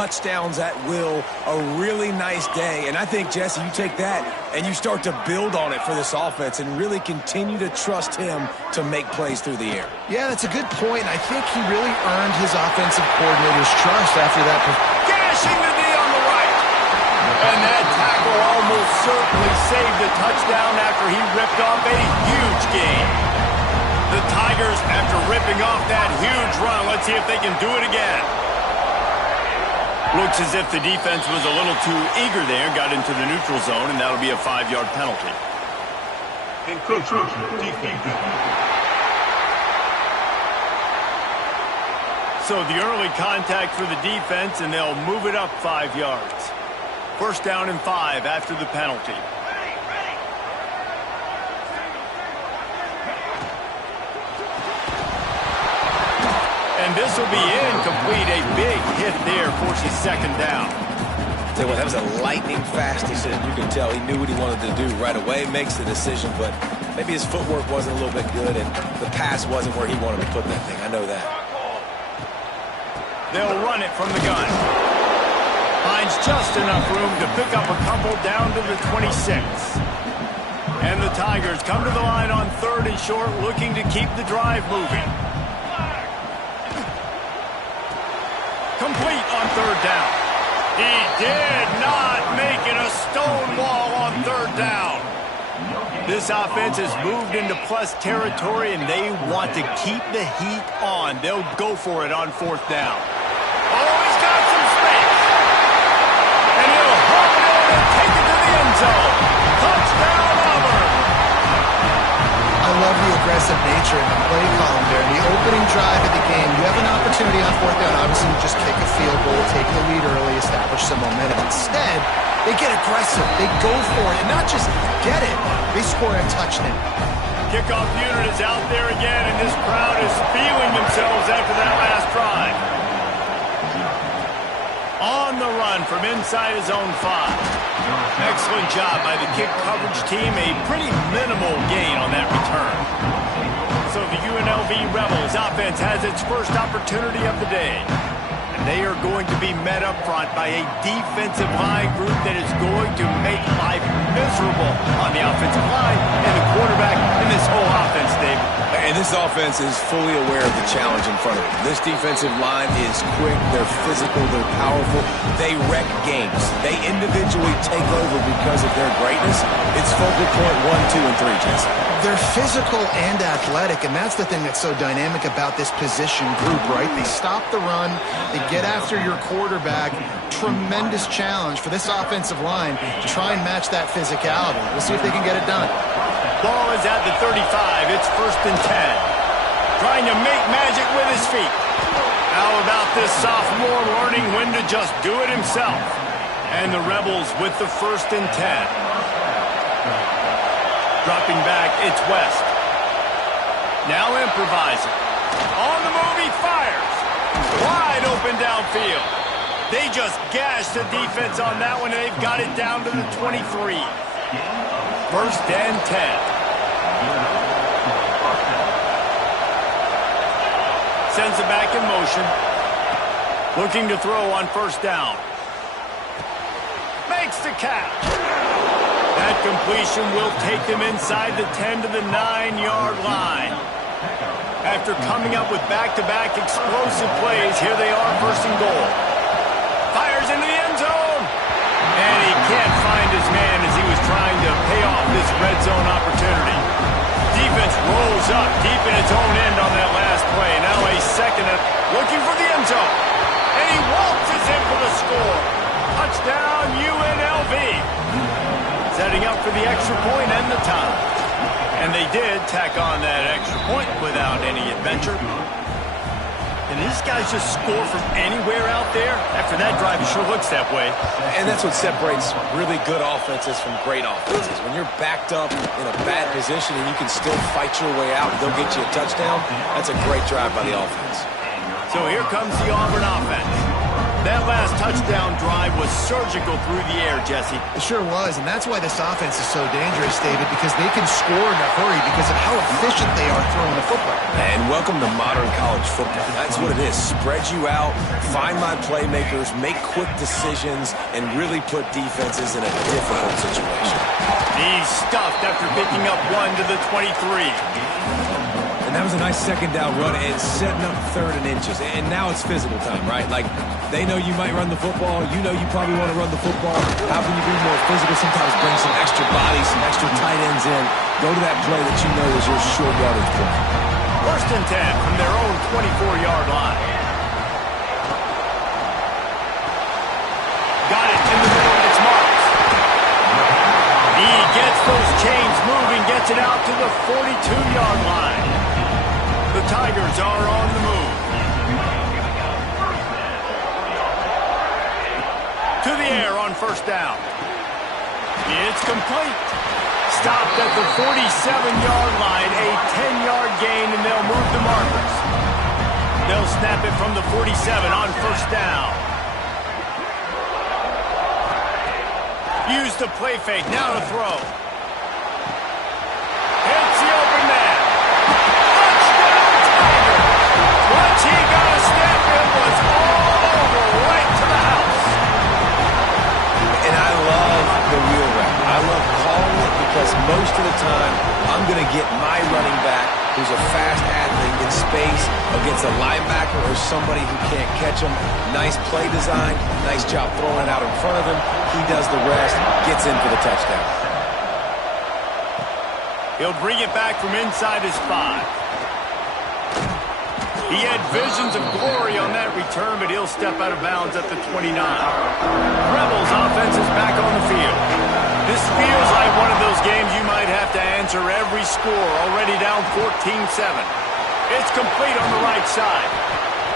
touchdowns at will, a really nice day. And I think, Jesse, you take that and you start to build on it for this offense and really continue to trust him to make plays through the air. Yeah, that's a good point. I think he really earned his offensive coordinator's trust after that. Gashing the knee on the right. And that tackle almost certainly saved the touchdown after he ripped off a huge gain. The Tigers, after ripping off that huge run, let's see if they can do it again. Looks as if the defense was a little too eager there, got into the neutral zone, and that'll be a 5-yard penalty. So the early contact for the defense, and they'll move it up 5 yards. First down and 5 after the penalty. And this will be incomplete. A big hit there, forces second down. Tell you what, that was a lightning-fast decision. You can tell he knew what he wanted to do right away, makes the decision, but maybe his footwork wasn't a little bit good, and the pass wasn't where he wanted to put that thing. I know that. They'll run it from the gun. Finds just enough room to pick up a couple down to the 26. And the Tigers come to the line on 3rd and short, looking to keep the drive moving. Complete on 3rd down. He did not make it a stone wall on 3rd down. This offense has moved into plus territory, and they want to keep the heat on. They'll go for it on 4th down. Oh, he's got some space. And he'll hop it over and take it to the end zone. Touchdown, Auburn. I love the aggressive nature in the play column there. In the opening drive of the game, you have an opportunity on 4th down, obviously, to just kick a field goal, take the lead early, establish some momentum. Instead, they get aggressive. They go for it, and not just get it, they score a touchdown. Kickoff unit is out there again, and this crowd is feeling themselves after that last drive. On the run from inside his own 5. Excellent job by the kick coverage team. A pretty minimal gain on that return. So the UNLV Rebels offense has its first opportunity of the day. And they are going to be met up front by a defensive line group that is going to make life miserable on the offensive line and the quarterback in this whole offense, Dave. And this offense is fully aware of the challenge in front of them. This defensive line is quick, they're physical, they're powerful, they wreck games. They individually take over because of their greatness. It's focal point 1, 2, and 3, Jesse. They're physical and athletic, and that's the thing that's so dynamic about this position group, right? They stop the run, they get after your quarterback. Tremendous challenge for this offensive line to try and match that physicality. We'll see if they can get it done. Ball is at the 35. It's 1st and 10. Trying to make magic with his feet. How about this sophomore learning when to just do it himself? And the Rebels with the 1st and 10. Dropping back, it's West. Now improvising. On the move, he fires. Wide open downfield. They just gashed the defense on that one, and they've got it down to the 23. 1st and 10. Sends it back in motion. Looking to throw on 1st down. Makes the catch. That completion will take them inside the 10 to the 9-yard line. After coming up with back-to-back explosive plays, here they are, 1st and goal. Fires into the end zone. And he can't find his man as he was trying to pay off this red zone opportunity. Defense rolls up deep in its own end on that last play. Now a 2nd and looking for the end zone. And he waltzes in for the score. Touchdown, UNLV. Setting up for the extra point and the tie. And they did tack on that extra point without any adventure. And these guys just score from anywhere out there. After that drive, it sure looks that way. And that's what separates really good offenses from great offenses. When you're backed up in a bad position and you can still fight your way out and they'll get you a touchdown, that's a great drive by the offense. So here comes the Auburn offense. That last touchdown drive was surgical through the air, Jesse. It sure was, and that's why this offense is so dangerous, David, because they can score in a hurry because of how efficient they are throwing the football. And welcome to modern college football. That's what it is. Spread you out, find my playmakers, make quick decisions, and really put defenses in a difficult situation. He's stuffed after picking up one to the 23. And that was a nice second down run and setting up 3rd and inches. And now it's physical time, right? Like, they know you might run the football. You know you probably want to run the football. How can you be more physical? Sometimes bring some extra bodies, some extra tight ends in. Go to that play that you know is your short yardage play. 1st and 10 from their own 24-yard line. Got it in the middle of its marks. He gets those chains moving, gets it out to the 42-yard line. The Tigers are on the move. To the air on 1st down. It's complete. Stopped at the 47-yard line, a 10-yard gain, and they'll move the markers. They'll snap it from the 47 on 1st down. Use the play fake, now to throw. Hits the open man. Once he got a step, it was all over, right to the house. And I love the wheel route. I love calling it because most of the time, I'm going to get my running back, who's a fast athlete, in space against a linebacker or somebody who can't catch him. Nice play design, nice job throwing it out in front of him. He does the rest, gets in for the touchdown. He'll bring it back from inside his 5. He had visions of glory on that return, but he'll step out of bounds at the 29. Rebels offense is back on the field. This feels like one of those games you might have to answer every score, already down 14-7. It's complete on the right side.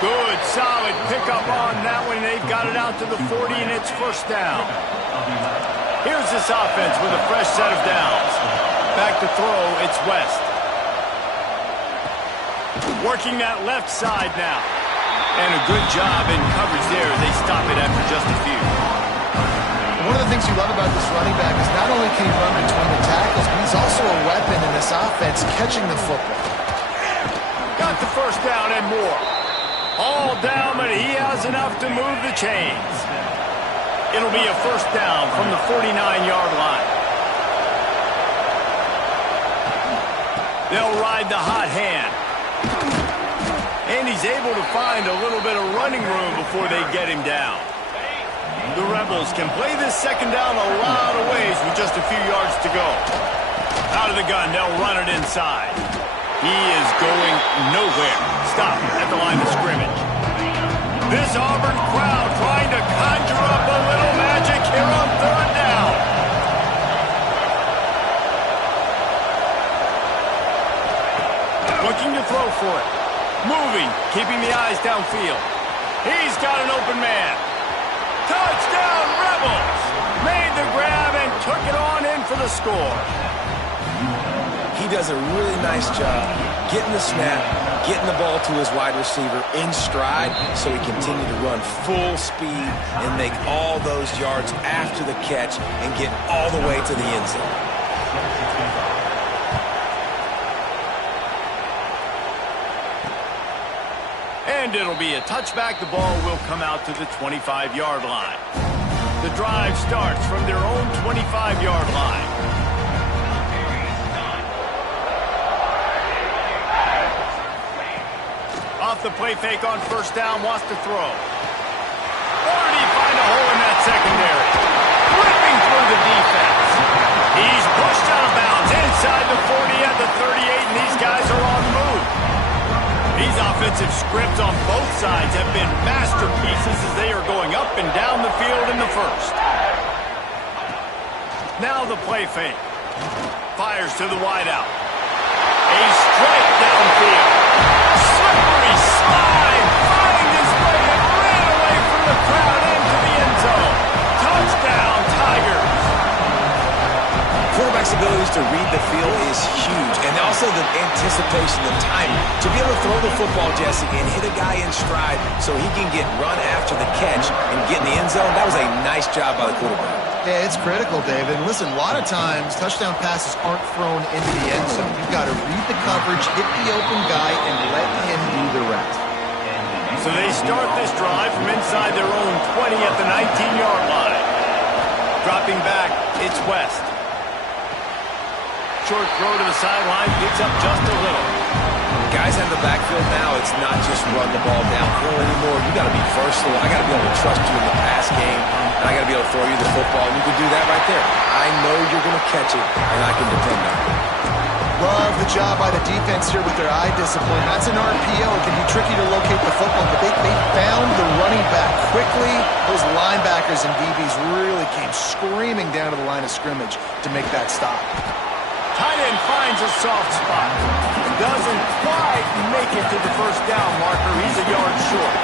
Good, solid pickup on that one. They've got it out to the 40, and it's 1st down. Here's this offense with a fresh set of downs. Back to throw, it's West. Working that left side now. And a good job in coverage there. They stop it after just a few. One of the things you love about this running back is not only can he run between the tackles, but he's also a weapon in this offense catching the football. Got the 1st down and more. All down, but he has enough to move the chains. It'll be a 1st down from the 49-yard line. They'll ride the hot hand. And he's able to find a little bit of running room before they get him down. The Rebels can play this 2nd down a lot of ways with just a few yards to go. Out of the gun, they'll run it inside. He is going nowhere. Stop at the line of scrimmage. This Auburn crowd trying to conjure up a little magic here on 3rd down. Looking to throw for it. Moving, keeping the eyes downfield. He's got an open man. Touchdown, Rebels! Made the grab and took it on in for the score. He does a really nice job getting the snap, getting the ball to his wide receiver in stride so he continued to run full speed and make all those yards after the catch and get all the way to the end zone. And it'll be a touchback. The ball will come out to the 25-yard line. The drive starts from their own 25-yard line. Off the play fake on 1st down, wants to throw. Or did he find a hole in that secondary? Ripping through the defense. He's pushed out of bounds inside the 40 at the 38, and these guys are on the move. These offensive scripts on both sides have been masterpieces as they are going up and down the field in the 1st. Now the play fake. Fires to the wideout. A strike downfield. Slippery slide. Finding his way and ran away from the crowd into the end zone. Touchdown, Tigers. Quarterbacks abilities to read the field is huge. And also the anticipation, the timing. To be able to throw the football, Jesse, and hit a guy in stride so he can get run after the catch and get in the end zone, that was a nice job by the quarterback. Yeah, it's critical, David. And listen, a lot of times touchdown passes aren't thrown into the end zone. You've got to read the coverage, hit the open guy, and let him do the rest. So they start this drive from inside their own 20 at the 19-yard line. Dropping back, it's West. Short throw to the sideline, picks up just a little. Guys in the backfield now, it's not just run the ball downhill anymore. You got to be versatile. I got to be able to trust you in the pass game, and I got to be able to throw you the football. And you can do that right there. I know you're going to catch it, and I can depend on it. Love the job by the defense here with their eye discipline. That's an RPO. It can be tricky to locate the football, but they found the running back quickly. Those linebackers and DBs really came screaming down to the line of scrimmage to make that stop. Tight end finds a soft spot. Doesn't quite make it to the first down marker. He's a yard short.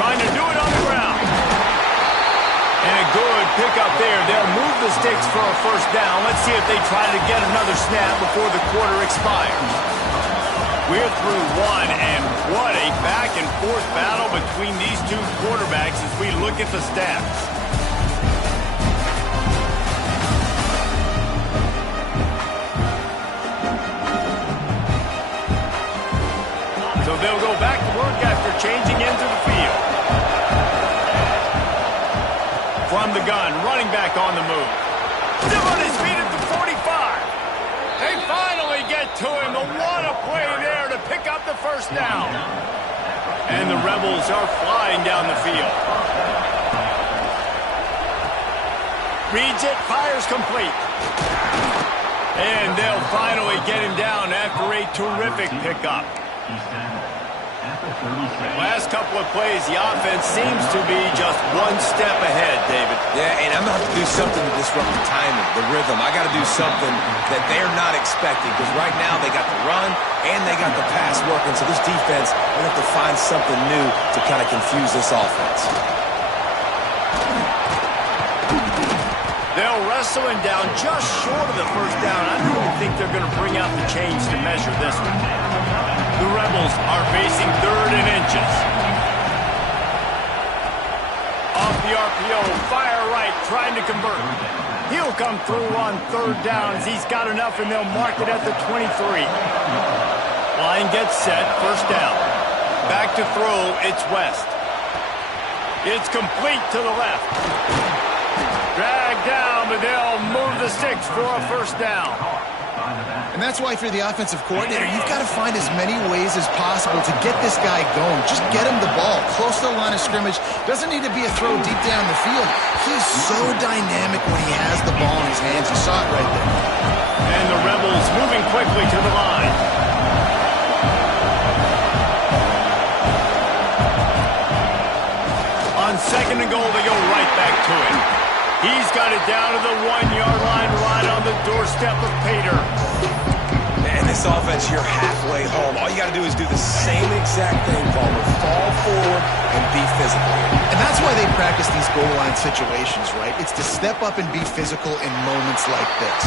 Trying to do it on the ground. And a good pickup there. They'll move the sticks for a first down. Let's see if they try to get another snap before the quarter expires. We're through one, and what a back-and-forth battle between these two quarterbacks as we look at the stats. So they'll go back to work after changing into the field. From the gun, running back on the move. Still on his feet at the 45. They finally get to him. What a play there to pick up the first down. And the Rebels are flying down the field. Reads it, fires complete. And they'll finally get him down after a terrific pickup. Last couple of plays, the offense seems to be just one step ahead, David. Yeah, and I'm going to have to do something to disrupt the timing, the rhythm. I got to do something that they're not expecting, because right now they got the run and they got the pass working. So this defense will have to find something new to kind of confuse this offense. They'll wrestle him down just short of the first down. I don't even think they're going to bring out the chains to measure this one. The Rebels are facing 3rd and inches. Off the RPO, fire right, trying to convert. He'll come through on 3rd downs. He's got enough, and they'll mark it at the 23. Line gets set, first down. Back to throw, it's West. It's complete to the left. Dragged down, but they'll move the sticks for a first down. And that's why, if you're the offensive coordinator, you've got to find as many ways as possible to get this guy going. Just get him the ball close to the line of scrimmage. Doesn't need to be a throw deep down the field. He's so dynamic when he has the ball in his hands. You saw it right there. And the Rebels moving quickly to the line. On 2nd and goal, they go right back to him. He's got it down to the 1-yard line, right on the doorstep of Pater. Man, this offense, you're halfway home. All you got to do is do the same exact thing, Palmer. Fall forward and be physical. And that's why they practice these goal line situations, right? It's to step up and be physical in moments like this.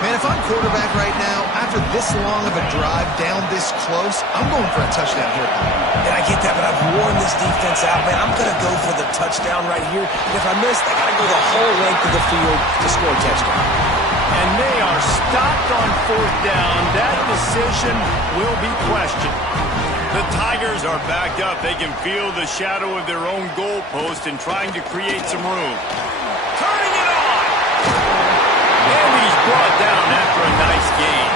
Man, if I'm quarterback right now, after this long of a drive down this close, I'm going for a touchdown here. And I get that, but I've worn this defense out, man. I'm going to go for the touchdown right here. And if I miss, I got to go the whole length of the field to score a touchdown. And they are stopped on 4th down. That decision will be questioned. The Tigers are backed up. They can feel the shadow of their own goalpost and trying to create some room. Turning it on! And he's brought down after a nice gain.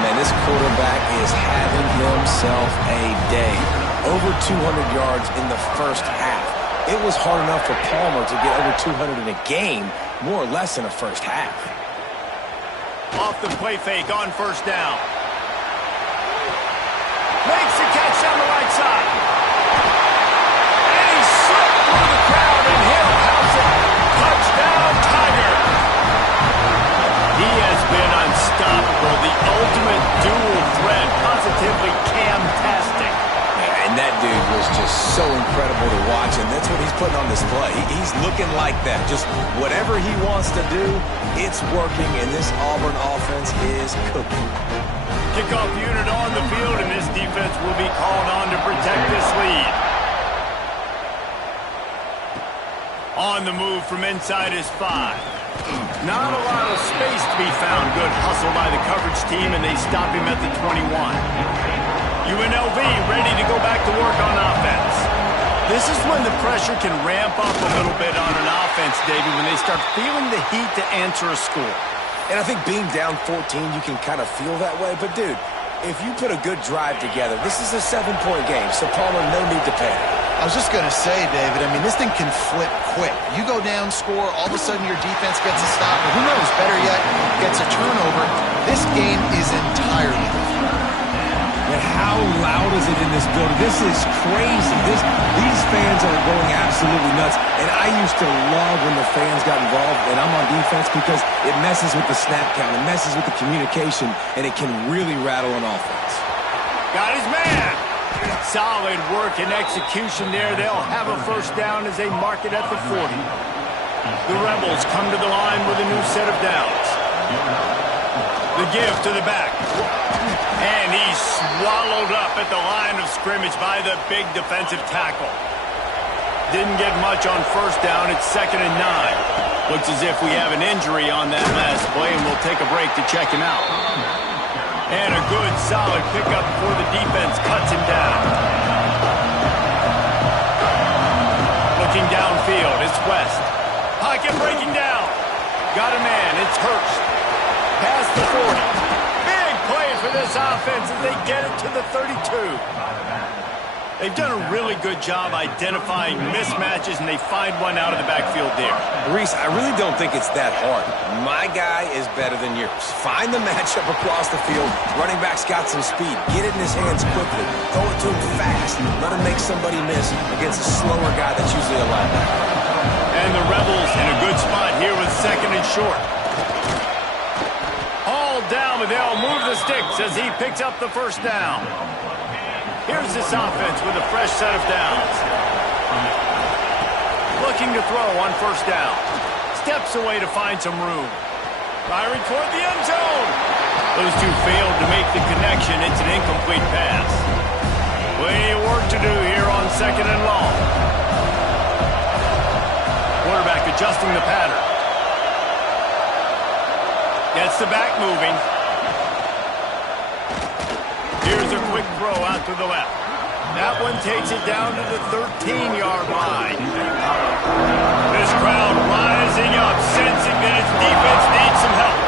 Man, this quarterback is having himself a day. Over 200 yards in the first half. It was hard enough for Palmer to get over 200 in a game, more or less in a first half. Off the play fake on 1st down. Makes the catch down the right side. And he slipped through the crowd, and he'll house it. Touchdown, Tiger. He has been unstoppable. The ultimate dual threat. Positively Cam-tastic. And And that dude was just so incredible to watch, and that's what he's putting on display. He's looking like that. Just whatever he wants to do, it's working, and this Auburn offense is cooking. Kickoff unit on the field, and this defense will be called on to protect this lead. On the move from inside is 5. Not a lot of space to be found. Good hustle by the coverage team, and they stop him at the 21. UNLV ready to go back to work on offense. This is when the pressure can ramp up a little bit on an offense, David, when they start feeling the heat to answer a score. And I think being down 14, you can kind of feel that way. But, dude, if you put a good drive together, this is a 7-point game, so Palmer, no need to panic. I was just going to say, David, I mean, this thing can flip quick. You go down, score, all of a sudden your defense gets a stop, or who knows, better yet, gets a turnover. This game is entirely different. And how loud is it in this building? This is crazy. These fans are going absolutely nuts. And I used to love when the fans got involved, and I'm on defense, because it messes with the snap count, it messes with the communication, and it can really rattle an offense. Got his man. Solid work and execution there. They'll have a first down as they mark it at the 40. The Rebels come to the line with a new set of downs. The give to the back. And he's swallowed up at the line of scrimmage by the big defensive tackle. Didn't get much on first down. It's 2nd and 9. Looks as if we have an injury on that last play, and we'll take a break to check him out. And a good, solid pickup before the defense cuts him down. Looking downfield, it's West. Pocket breaking down. Got a man, it's Hurst. Past the 40. Big play for this offense as they get it to the 32. They've done a really good job identifying mismatches, and they find one out of the backfield there. Reese, I really don't think it's that hard. My guy is better than yours. Find the matchup across the field. Running back's got some speed. Get it in his hands quickly. Throw it to him fast. Let him make somebody miss against a slower guy that's usually a linebacker. And the Rebels in a good spot here with 2nd and short. All down, but they'll move the sticks as he picks up the first down. Here's this offense with a fresh set of downs. Looking to throw on first down. Steps away to find some room. Firing toward the end zone. Those two failed to make the connection. It's an incomplete pass. Plenty of work to do here on 2nd and long. Quarterback adjusting the pattern. Gets the back moving. Here's a quick throw out to the left. That one takes it down to the 13-yard line. This crowd rising up, sensing that its defense needs some help.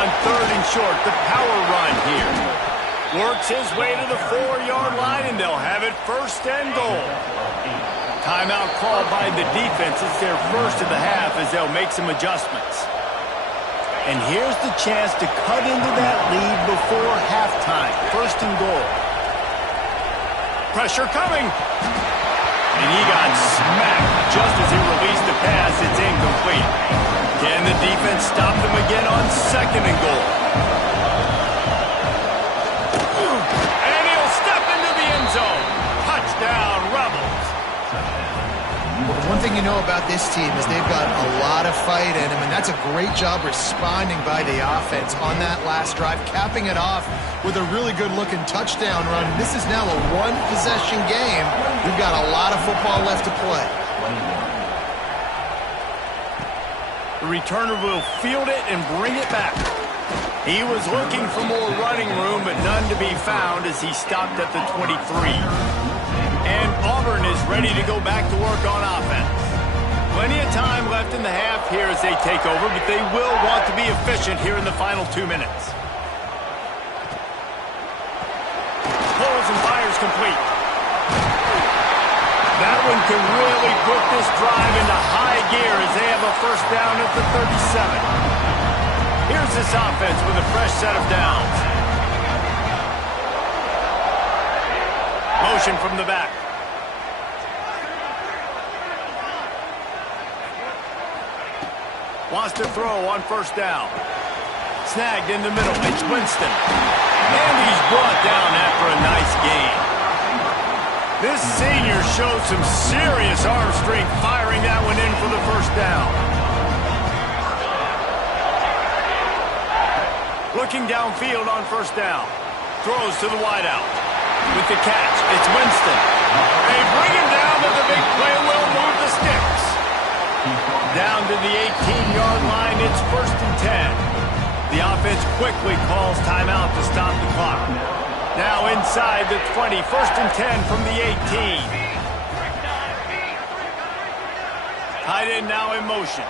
On 3rd and short, the power run here. Works his way to the 4-yard line, and they'll have it 1st and goal. Timeout called by the defense. It's their first of the half as they'll make some adjustments. And here's the chance to cut into that lead before halftime. 1st and goal. Pressure coming. And he got smacked just as he released the pass. It's incomplete. Can the defense stop them again on 2nd and goal? And he'll step into the end zone. Touchdown, Rebels. One thing you know about this team is they've got a lot of fight in them, and that's a great job responding by the offense on that last drive, capping it off with a really good-looking touchdown run. This is now a one-possession game. We've got a lot of football left to play. The returner will field it and bring it back. He was looking for more running room, but none to be found as he stopped at the 23. And Auburn is ready to go back to work on offense. Plenty of time left in the half here as they take over, but they will want to be efficient here in the final 2 minutes. Pulls and fires complete. That one can really put this drive into high gear as they have a first down at the 37. Here's this offense with a fresh set of downs. Motion from the back. Wants to throw on first down. Snagged in the middle. It's Winston. And he's brought down after a nice gain. This senior showed some serious arm strength firing that one in for the first down. Looking downfield on first down. Throws to the wideout. With the catch, it's Winston. They bring him down, but the big play will move the sticks. Down to the 18-yard line, it's 1st and 10. The offense quickly calls timeout to stop the clock. Now inside the 20, 1st and 10 from the 18. Tight end now in motion.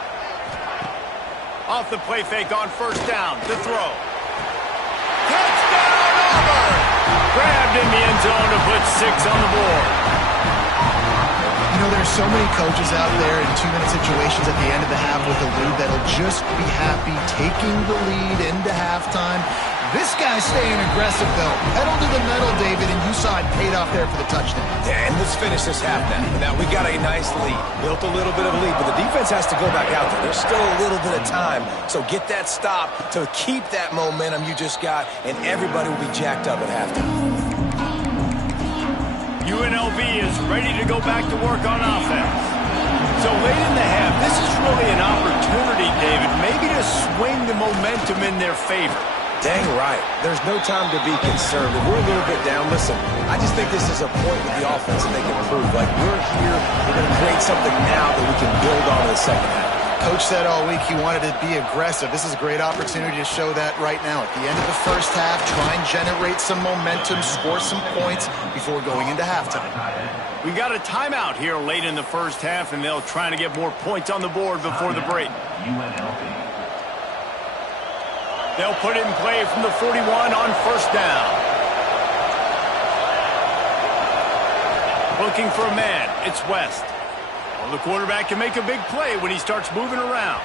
Off the play fake on first down, to throw. Touchdown, Auburn! Grabbed in the end zone to put 6 on the board. You know, there's so many coaches out there in 2-minute situations at the end of the half with a lead that'll just be happy taking the lead into halftime. This guy's staying aggressive, though. Pedal to the metal, David, and you saw it paid off there for the touchdown. Yeah, and let's finish this half now. Now, we got a nice lead. Built a little bit of a lead, but the defense has to go back out there. There's still a little bit of time. So get that stop to keep that momentum you just got, and everybody will be jacked up at halftime. UNLV is ready to go back to work on offense. So late in the half, this is really an opportunity, David, maybe to swing the momentum in their favor. Dang right. There's no time to be conservative. We're a little bit down. Listen, I just think this is a point with the offense that they can prove. Like, we're here, we're going to create something now that we can build on in the second half. Coach said all week he wanted to be aggressive. This is a great opportunity to show that right now. At the end of the first half, try and generate some momentum, score some points before going into halftime. We got a timeout here late in the first half, and they'll try to get more points on the board before the break. They'll put it in play from the 41 on first down. Looking for a man, it's West. Well, the quarterback can make a big play when he starts moving around.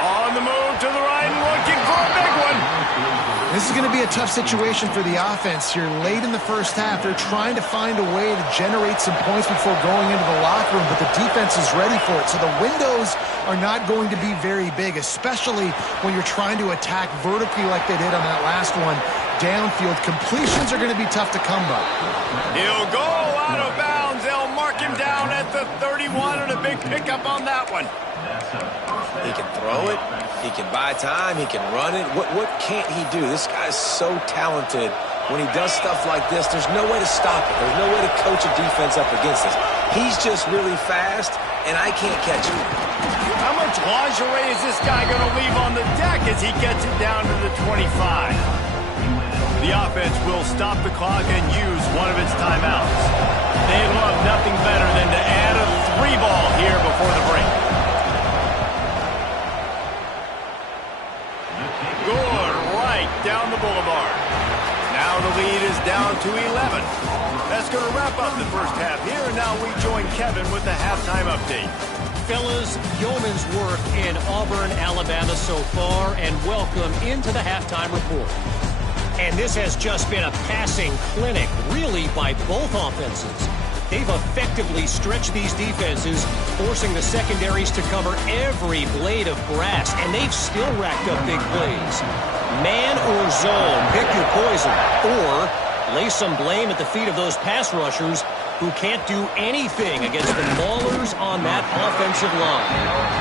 On the move to the right and looking for a big one. This is going to be a tough situation for the offense here late in the first half. They're trying to find a way to generate some points before going into the locker room, but the defense is ready for it. So the windows are not going to be very big, especially when you're trying to attack vertically like they did on that last one. Downfield completions are going to be tough to come by. He'll go out of bounds. They'll mark him down at the 31 and a big pickup on that one. He can throw it. He can buy time. He can run it. What can't he do? This guy's so talented. When he does stuff like this, there's no way to stop it. There's no way to coach a defense up against this. He's just really fast, and I can't catch him. How much lingerie is this guy going to leave on the deck as he gets it down to the 25? The offense will stop the clock and use one of its timeouts. They'd love nothing better than to add a 3-ball here before the break. Good, right down the boulevard. Now the lead is down to 11. That's going to wrap up the first half here, and now we join Kevin with the halftime update. Fellas, yeoman's work in Auburn, Alabama so far, and welcome into the halftime report. And this has just been a passing clinic, really, by both offenses. They've effectively stretched these defenses, forcing the secondaries to cover every blade of grass, and they've still racked up big plays. Man or zone, pick your poison, or lay some blame at the feet of those pass rushers who can't do anything against the maulers on that offensive line.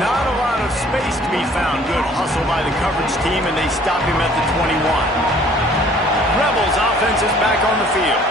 Not a lot of space to be found. Good hustle by the coverage team, and they stop him at the 21. Rebels offense is back on the field.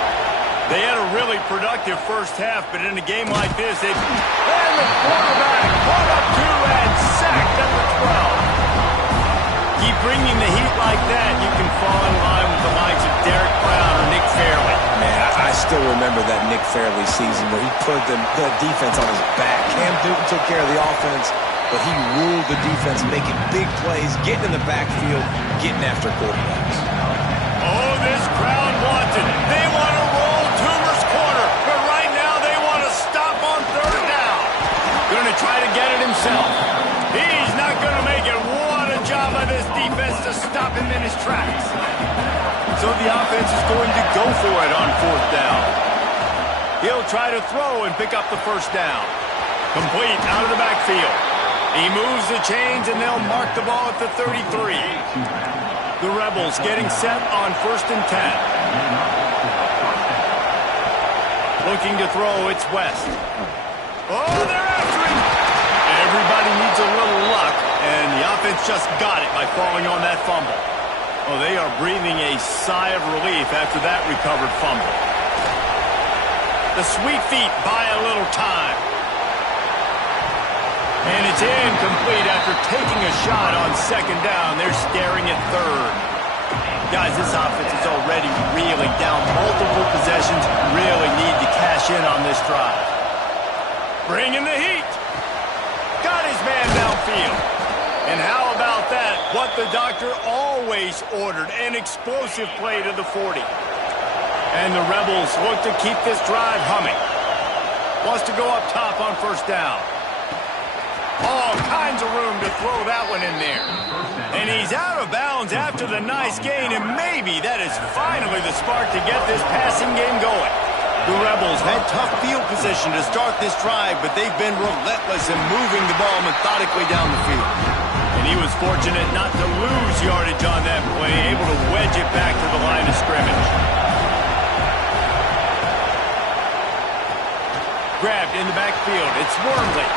They had a really productive first half, but in a game like this, and the quarterback caught up to and sacked at the 12. Keep bringing the heat like that, you can fall in line with the likes of Derek Brown or Nick Fairley. Man, I still remember that Nick Fairley season where he put the defense on his back. Cam Newton took care of the offense, but he ruled the defense, making big plays, getting in the backfield, getting after quarterbacks. Oh, this crowd wants it. They want to roll Toomer's corner, but right now they want to stop on third down. Going to try to get it himself. He's not going to make it. What a job by this defense to stop him in his tracks. So the offense is going to go for it on fourth down. He'll try to throw and pick up the first down. Complete out of the backfield. He moves the chains, and they'll mark the ball at the 33. The Rebels getting set on 1st and 10. Looking to throw, it's West. Oh, they're after him! Everybody needs a little luck, and the offense just got it by falling on that fumble. Oh, they are breathing a sigh of relief after that recovered fumble. The sweet feet buy a little time. And it's incomplete after taking a shot on second down. They're staring at third. Guys, this offense is already reeling down multiple possessions. Really need to cash in on this drive. Bringing the heat. Got his man downfield. And how about that? What the doctor always ordered, an explosive play to the 40. And the Rebels look to keep this drive humming. Wants to go up top on first down. All kinds of room to throw that one in there. And he's out of bounds after the nice gain, and maybe that is finally the spark to get this passing game going. The Rebels had tough field position to start this drive, but they've been relentless in moving the ball methodically down the field. And he was fortunate not to lose yardage on that play, able to wedge it back to the line of scrimmage. Grabbed in the backfield. It's Wormley.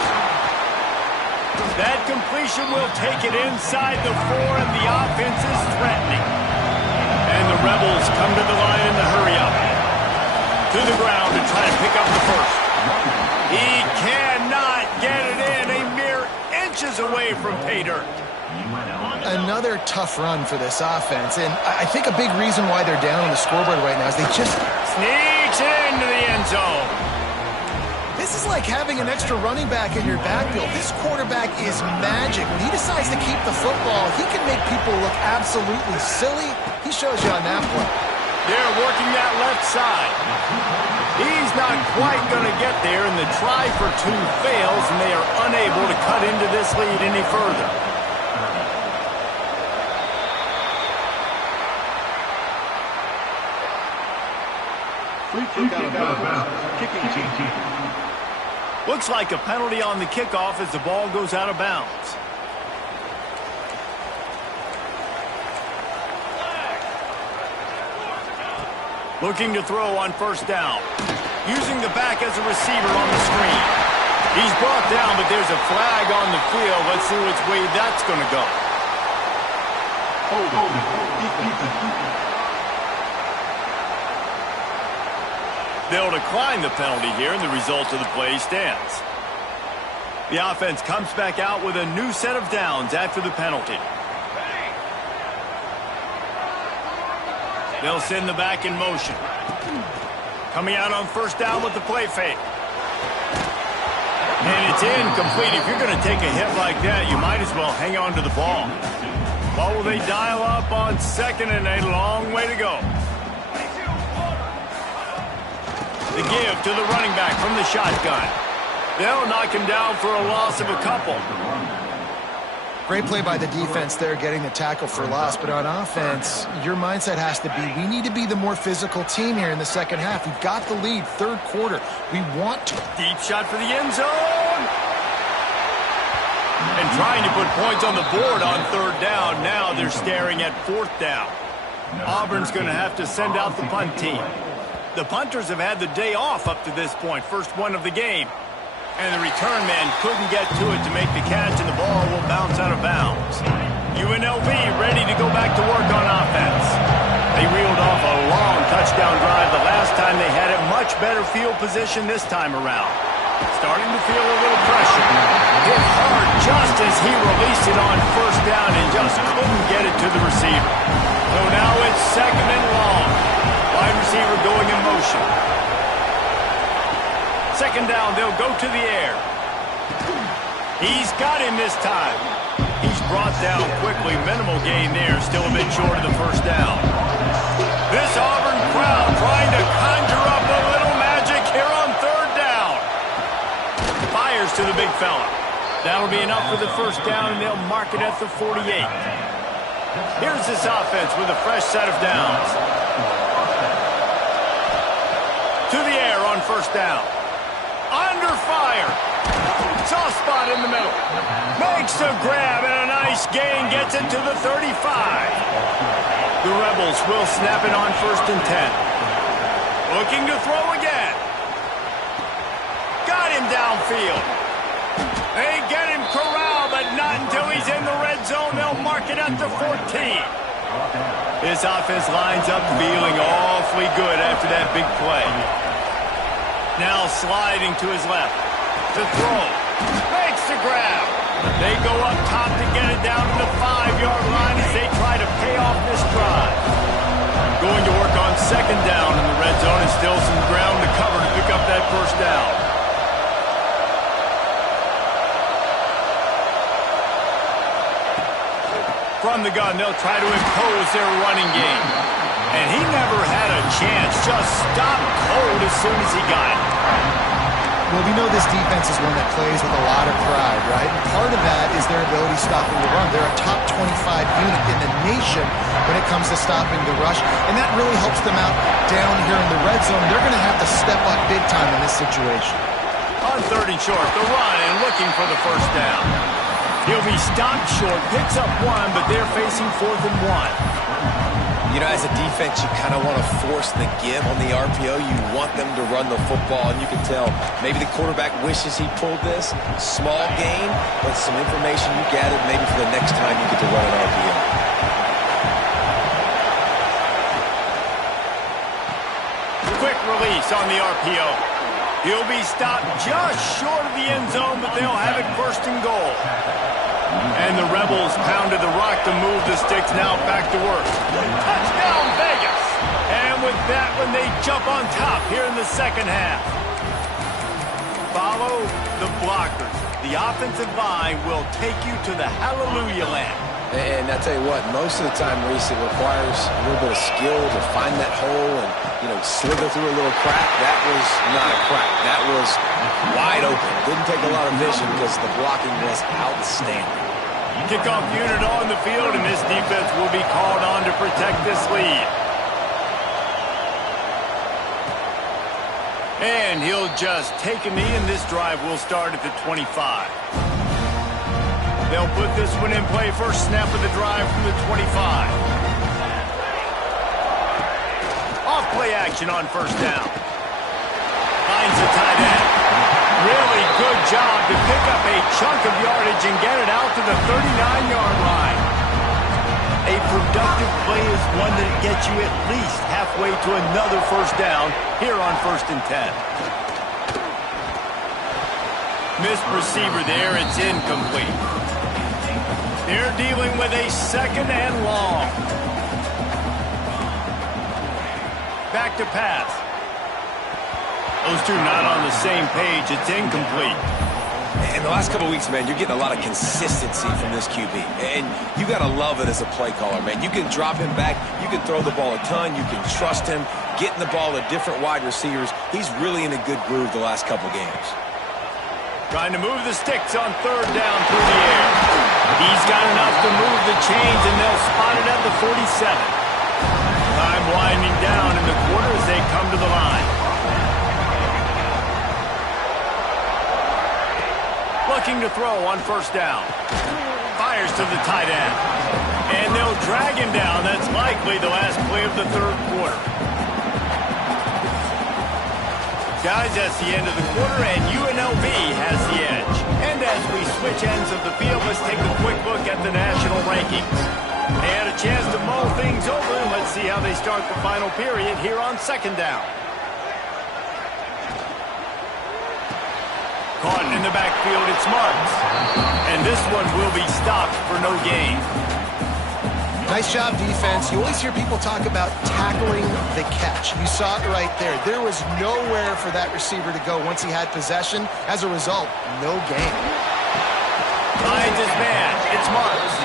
That completion will take it inside the 4, and the offense is threatening. And the Rebels come to the line in the hurry up. To the ground to try to pick up the first. He cannot get it in. A mere inches away from pay dirt. Another tough run for this offense, and I think a big reason why they're down on the scoreboard right now is they just... Sneaks into the end zone. This is like having an extra running back in your backfield. This quarterback is magic. When he decides to keep the football, he can make people look absolutely silly. He shows you on that play. They're working that left side. He's not quite going to get there, and the try for 2 fails, and they are unable to cut into this lead any further. Free kick out of bounds. Kicking team. Looks like a penalty on the kickoff as the ball goes out of bounds. Looking to throw on first down. Using the back as a receiver on the screen. He's brought down, but there's a flag on the field. Let's see which way that's going to go. They'll decline the penalty here, and the result of the play stands. The offense comes back out with a new set of downs after the penalty. They'll send the back in motion. Coming out on first down with the play fake. And it's incomplete. If you're going to take a hit like that, you might as well hang on to the ball. What will they dial up on second, and a long way to go. The give to the running back from the shotgun. They'll knock him down for a loss of a couple. Great play by the defense there, getting the tackle for loss. But on offense, your mindset has to be, we need to be the more physical team here in the second half. We've got the lead, third quarter. We want to. Deep shot for the end zone. And trying to put points on the board on third down. Now they're staring at fourth down. Auburn's going to have to send out the punt team. The punters have had the day off up to this point, first one of the game. And the return man couldn't get to it to make the catch, and the ball will bounce out of bounds. UNLV ready to go back to work on offense. They reeled off a long touchdown drive the last time they had it. Much better field position this time around. Starting to feel a little pressure. Hit hard just as he released it on first down and just couldn't get it to the receiver. So now it's second and long. Wide receiver going in motion. Second down, they'll go to the air. He's got him this time. He's brought down quickly. Minimal gain there. Still a bit short of the first down. This Auburn crowd trying to conjure up a little magic here on third down. Fires to the big fella. That'll be enough for the first down, and they'll mark it at the 48. Here's this offense with a fresh set of downs. To the air on first down. Under fire. Soft spot in the middle. Makes a grab and a nice gain. Gets it to the 35. The Rebels will snap it on first and 10. Looking to throw again. downfield. They get him corralled, but not until he's in the red zone. They'll mark it at the 14. This offense lines up feeling awfully good after that big play. Now sliding to his left. To throw. Makes the grab. They go up top to get it down to the 5-yard line as they try to pay off this drive. Going to work on second down in the red zone and still some ground to cover to pick up that first down. From the gun, they'll try to impose their running game. And he never had a chance. Just stopped cold as soon as he got it. Well, we know this defense is one that plays with a lot of pride, right? And part of that is their ability stopping the run. They're a top 25 unit in the nation when it comes to stopping the rush, and that really helps them out down here in the red zone. They're going to have to step up big time in this situation. On 3rd and short, the run and looking for the first down. He'll be stopped short, picks up 1, but they're facing 4th and 1. You know, as a defense, you kind of want to force the give on the RPO. You want them to run the football, and you can tell maybe the quarterback wishes he pulled this. Small gain, but some information you gathered maybe for the next time you get to run an RPO. Quick release on the RPO. He'll be stopped just short of the end zone, but they'll have it 1st and goal. And the Rebels pounded the rock to move the sticks. Now back to work. Touchdown, Vegas! And with that one, they jump on top here in the second half. Follow the blockers. The offensive line will take you to the hallelujah land. And I tell you what, most of the time, Reese, it requires a little bit of skill to find that hole and, slither through a little crack. That was not a crack. That was wide open. Didn't take a lot of vision because the blocking was outstanding. Kickoff unit on the field, and this defense will be called on to protect this lead. And he'll just take a knee, and this drive will start at the 25. They'll put this one in play. First snap of the drive from the 25. Off play action on first down. Finds the tight end. Really good job to pick up a chunk of yardage and get it out to the 39-yard line. A productive play is one that gets you at least halfway to another first down here on 1st and 10. Missed receiver there. It's incomplete. They're dealing with a 2nd and long. Back to pass. Those two not on the same page. It's incomplete. In the last couple of weeks, man, you're getting a lot of consistency from this QB. And you got to love it as a play caller, man. You can drop him back. You can throw the ball a ton. You can trust him. Getting the ball to different wide receivers. He's really in a good groove the last couple games. Trying to move the sticks on 3rd down through the air. He's got enough to move the chains, and they'll spot it at the 47. Time winding down in the quarter as they come to the line. Looking to throw on first down. Fires to the tight end. And they'll drag him down. That's likely the last play of the 3rd quarter. Guys, that's the end of the quarter, and UNLV has the edge. And as we switch ends of the field, let's take a quick look at the national rankings. They had a chance to mull things over, and let's see how they start the final period here on 2nd down. Caught in the backfield, it's Marks. And this one will be stopped for no gain. Nice job, defense. You always hear people talk about tackling the catch. You saw it right there. There was nowhere for that receiver to go once he had possession. As a result, no gain. Finds his man. It's Marks.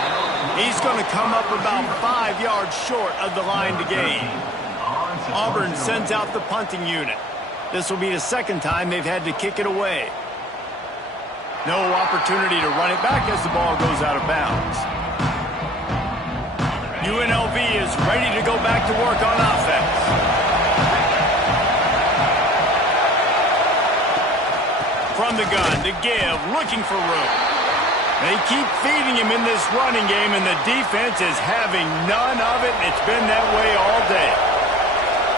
He's going to come up about 5 yards short of the line to gain. Auburn sends out the punting unit. This will be the 2nd time they've had to kick it away. No opportunity to run it back as the ball goes out of bounds. UNLV is ready to go back to work on offense. From the gun to give, looking for room. They keep feeding him in this running game, and the defense is having none of it. It's been that way all day.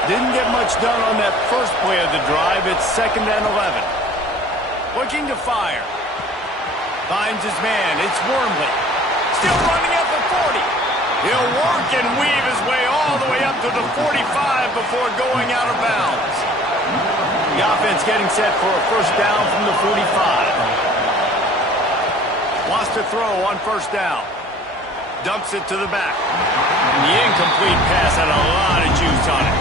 Didn't get much done on that first play of the drive. It's 2nd and 11. looking to fire. Finds his man. It's Wormley. Still running at the 40. He'll work and weave his way all the way up to the 45 before going out of bounds. The offense getting set for a first down from the 45. Wants to throw on first down. Dumps it to the back. The incomplete pass had a lot of juice on it.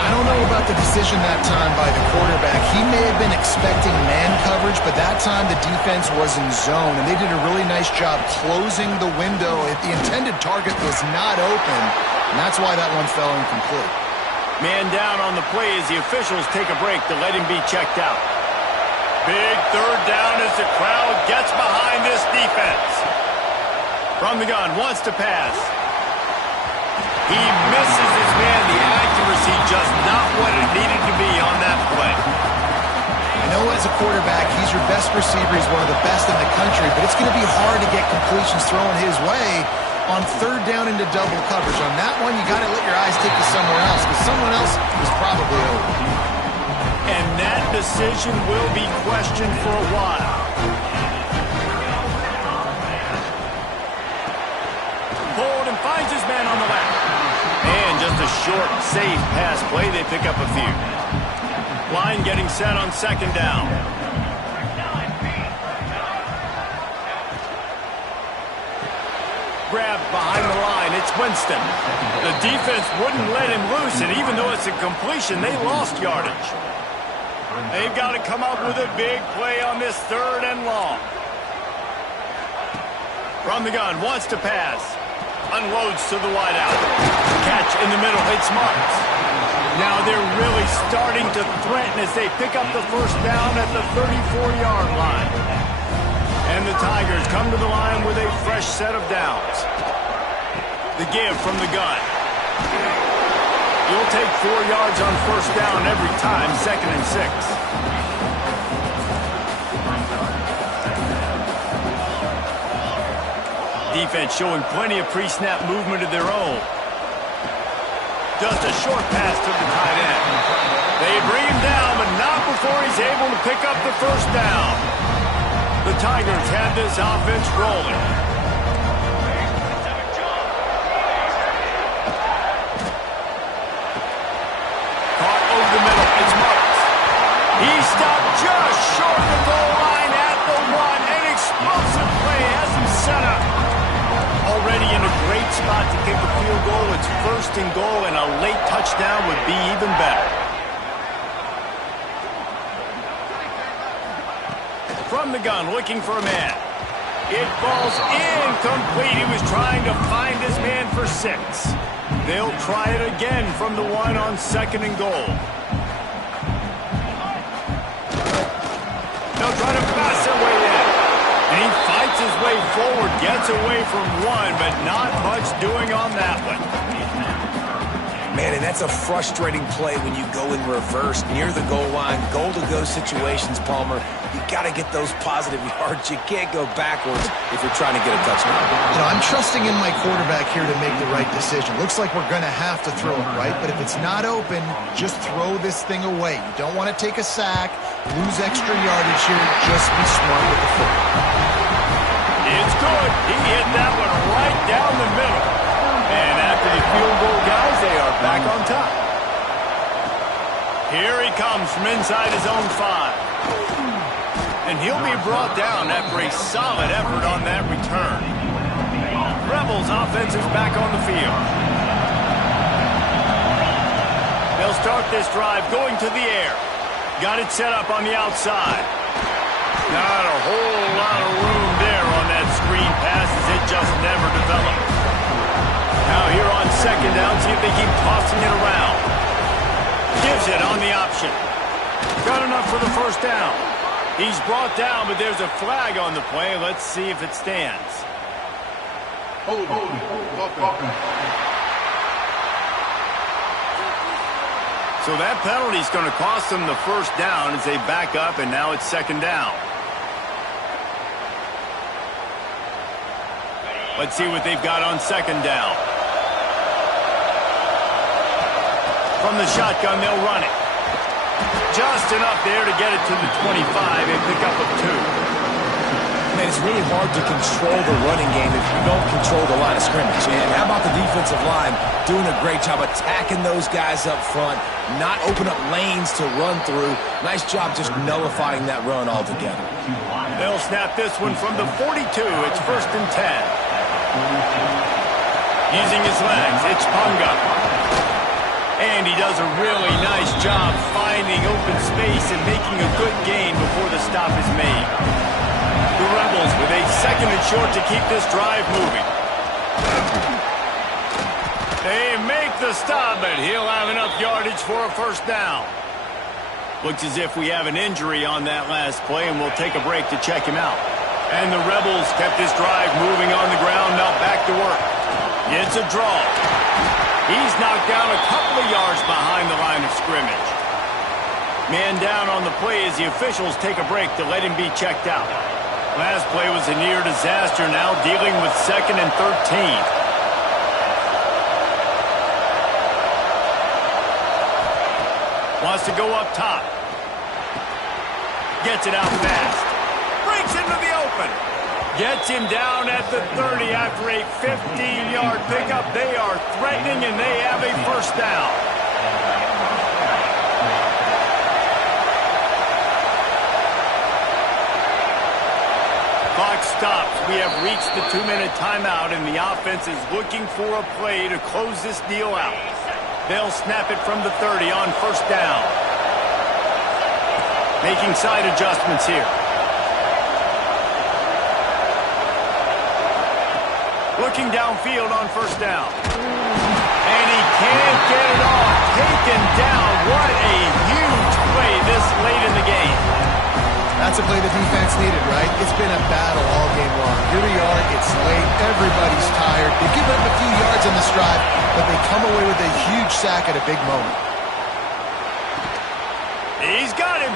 I don't know about the decision that time by the quarterback. He may have been expecting man coverage, but that time the defense was in zone, and they did a really nice job closing the window. The intended target was not open, and that's why that one fell incomplete. Man down on the play as the officials take a break to let him be checked out. Big third down as the crowd gets behind this defense. From the gun, wants to pass. He misses his man. The accuracy just not what it needed to be on that play. I know as a quarterback, he's your best receiver. He's one of the best in the country, but it's going to be hard to get completions thrown his way on third down into double coverage. On that one, you got to let your eyes take you somewhere else, because someone else is probably open. And that decision will be questioned for a while. Hold and finds his man on the left. And just a short, safe pass play. They pick up a few. Line getting set on second down. Grabbed behind the line. It's Winston. The defense wouldn't let him loose, and even though it's a completion, they lost yardage. They've got to come up with a big play on this third and long. From the gun, wants to pass. Unloads to the wideout. Catch in the middle. It's Marks. Now they're really starting to threaten as they pick up the first down at the 34-yard line. And the Tigers come to the line with a fresh set of downs. The give from the gun. You'll take 4 yards on first down every time, 2nd and 6. Defense showing plenty of pre-snap movement of their own. Just a short pass to the tight end. They bring him down, but not before he's able to pick up the first down. The Tigers have this offense rolling. Caught over the middle. It's Marks. He stopped just short of the goal line at the 1. An explosive play has him set up. Already in a great spot to kick a field goal. It's 1st and goal, and a late touchdown would be even better. From the gun, looking for a man. It falls incomplete. He was trying to find his man for 6. They'll try it again from the 1 on 2nd and goal. They'll try to pass their way in. And he fights his way forward, gets away from 1, but not much doing on that one. Man, and that's a frustrating play when you go in reverse near the goal line. Goal-to-go situations, Palmer. You got to get those positive yards. You can't go backwards if you're trying to get a touchdown. You know, I'm trusting in my quarterback here to make the right decision. Looks like we're going to have to throw it, right? But if it's not open, just throw this thing away. You don't want to take a sack, lose extra yardage here. Just be smart with the foot. It's good. He hit that one right down the middle. And after the field goal, guys, they are back on top. Here he comes from inside his own 5. And he'll be brought down after a solid effort on that return. Rebels offense is back on the field. They'll start this drive going to the air. Got it set up on the outside. Not a whole lot of room there on that screen pass as it just never developed. Now here on 2nd down, see if they keep tossing it around. Gives it on the option. Got enough for the first down. He's brought down, but there's a flag on the play. Let's see if it stands. Hold. So that penalty is going to cost them the first down as they back up, and now it's 2nd down. Let's see what they've got on 2nd down. From the shotgun, they'll run it. Just enough there to get it to the 25 and pick up a 2. Man, it's really hard to control the running game if you don't control the line of scrimmage. And how about the defensive line doing a great job attacking those guys up front, not open up lanes to run through. Nice job just nullifying that run altogether. They'll snap this one from the 42. It's 1st and 10. Using his legs, it's Punga. And he does a really nice job finding open space and making a good gain before the stop is made. The Rebels with a 2nd and short to keep this drive moving. They make the stop, but he'll have enough yardage for a 1st down. Looks as if we have an injury on that last play, and we'll take a break to check him out. And the Rebels kept this drive moving on the ground, now back to work. It's a draw. He's knocked down a couple of yards behind the line of scrimmage. Man down on the play as the officials take a break to let him be checked out. Last play was a near disaster, now dealing with 2nd and 13. Wants to go up top. Gets it out fast. Breaks into the open. Gets him down at the 30 after a 15-yard pickup. They are threatening, and they have a 1st down. Clock stops. We have reached the 2-minute timeout, and the offense is looking for a play to close this deal out. They'll snap it from the 30 on 1st down. Making side adjustments here. Looking downfield on 1st down. And he can't get it off. Taken down. What a huge play this late in the game. That's a play the defense needed, right? It's been a battle all game long. Here we are, it's late, everybody's tired. They've given up a few yards on this drive, but they come away with a huge sack at a big moment. He's got him.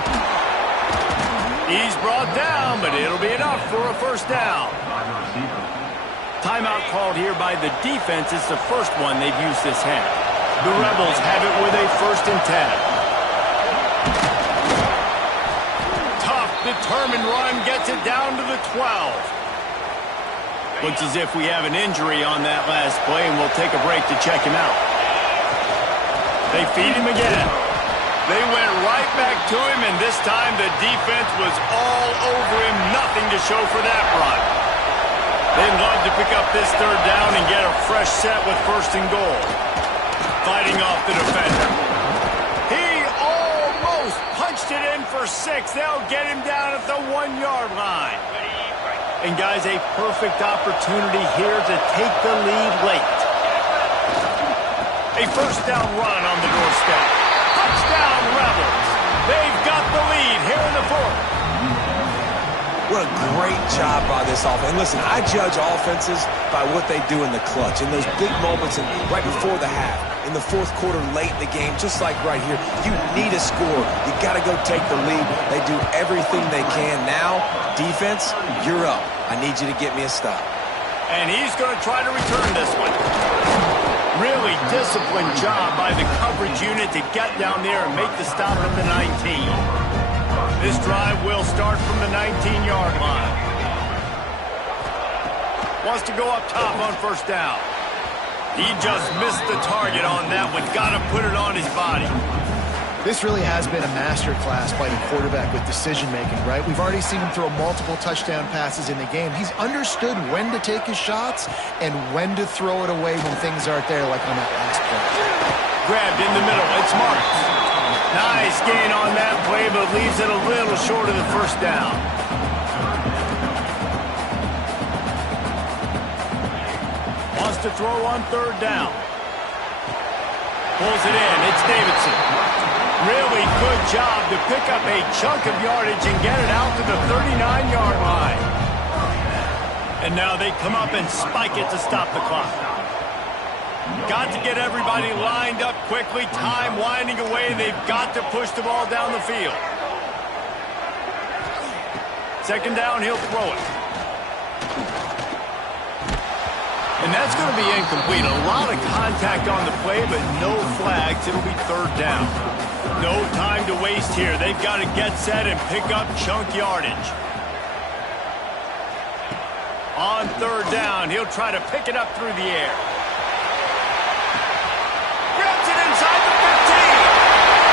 He's brought down, but it'll be enough for a 1st down. Timeout called here by the defense. It's the first one they've used this half. The Rebels have it with a 1st and 10. Determined run gets it down to the 12. Looks as if we have an injury on that last play, and we'll take a break to check him out. They feed him again. They went right back to him, and this time the defense was all over him. Nothing to show for that run. They'd love to pick up this 3rd down and get a fresh set with 1st and goal. Fighting off the defender. Punched it in for 6. They'll get him down at the 1-yard line. And, guys, a perfect opportunity here to take the lead late. A 1st down run on the doorstep. Touchdown, Rebels. They've got the lead here in the 4th. What a great job by this offense. And listen, I judge offenses by what they do in the clutch, in those big moments and right before the half, in the 4th quarter, late in the game, just like right here. You need a score. You got to go take the lead. They do everything they can. Now, defense, you're up. I need you to get me a stop. And he's going to try to return this one. Really disciplined job by the coverage unit to get down there and make the stop at the 19. This drive will start from the 19-yard line. Wants to go up top on 1st down. He just missed the target on that one. Got to put it on his body. This really has been a masterclass by the quarterback with decision-making, right? We've already seen him throw multiple touchdown passes in the game. He's understood when to take his shots and when to throw it away when things aren't there, like on that last play. Grabbed in the middle. It's Marks. Nice gain on that play, but leaves it a little short of the 1st down. Wants to throw on 3rd down. Pulls it in. It's Davidson. Really good job to pick up a chunk of yardage and get it out to the 39-yard line. And now they come up and spike it to stop the clock. Got to get everybody lined up quickly. Time winding away. They've got to push the ball down the field. 2nd down, he'll throw it. And that's going to be incomplete. A lot of contact on the play, but no flags. It'll be 3rd down. No time to waste here. They've got to get set and pick up chunk yardage. On third down, he'll try to pick it up through the air. Grabs it inside the 15.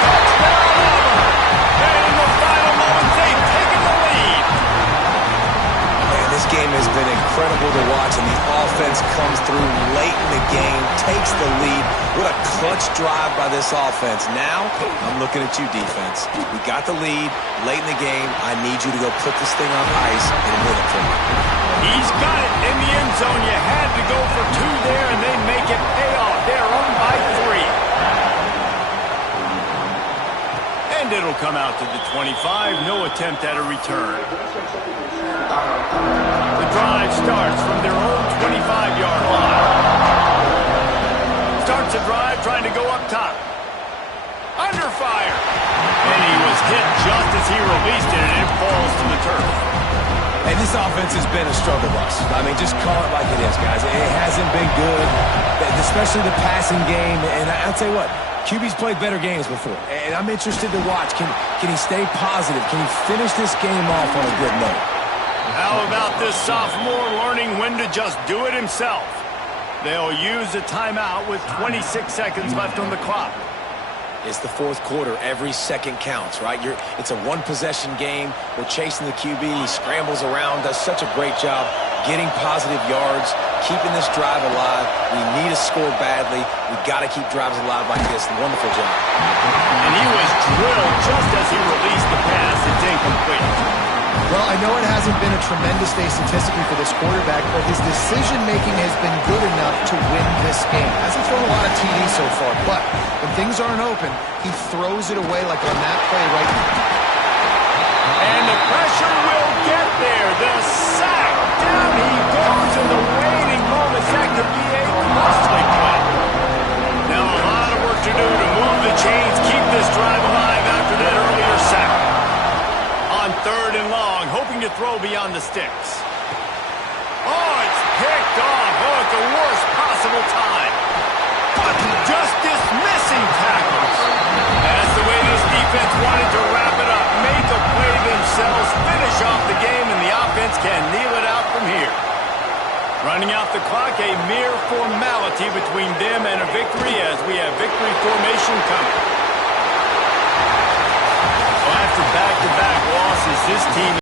Touchdown, Auburn. And in the final moments, they've taken the lead. Man, this game has been incredible to watch, and the offense comes through late in the game, takes the lead. What a clutch drive by this offense. Now, I'm looking at you, defense. We got the lead late in the game. I need you to go put this thing on ice and win it for me. He's got it in the end zone. You had to go for two there, and they make it pay off. They're up by 3. And it'll come out to the 25. No attempt at a return. The drive starts from their own 25-yard line. Starts a drive trying to go up top. Under fire. And he was hit just as he released it, and it falls to the turf. And this offense has been a struggle bus. I mean, just call it like it is, guys. It hasn't been good, especially the passing game. And I'll tell you what, QB's played better games before. And I'm interested to watch. Can he stay positive? Can he finish this game off on a good note? How about this sophomore learning when to just do it himself? They'll use a timeout with 26 seconds left on the clock. It's the fourth quarter. Every second counts, right? It's a one-possession game. We're chasing the QB. He scrambles around, does such a great job getting positive yards, keeping this drive alive. We need to score badly. We got to keep drives alive like this. Wonderful job. And he was drilled just as he released the pass. It's incomplete. Well, I know it hasn't been a tremendous day statistically for this quarterback, but his decision-making has been good enough to win this game. Hasn't thrown a lot of TDs so far, but when things aren't open, he throws it away like on that play right now. And the pressure will get there. The sack. Down he goes in the waning moments. That could be a costly play. Now a lot of work to do to move the chains, keep this drive alive after that earlier sack. On third and long, hoping to throw beyond the sticks. Oh, it's picked off. Oh, at the worst possible time. But just dismissing tackles. That's the way this defense wanted to wrap it up. Make a play themselves, finish off the game, and the offense can kneel it out from here. Running out the clock, a mere formality between them and a victory as we have victory formation coming. After back-to-back losses, this team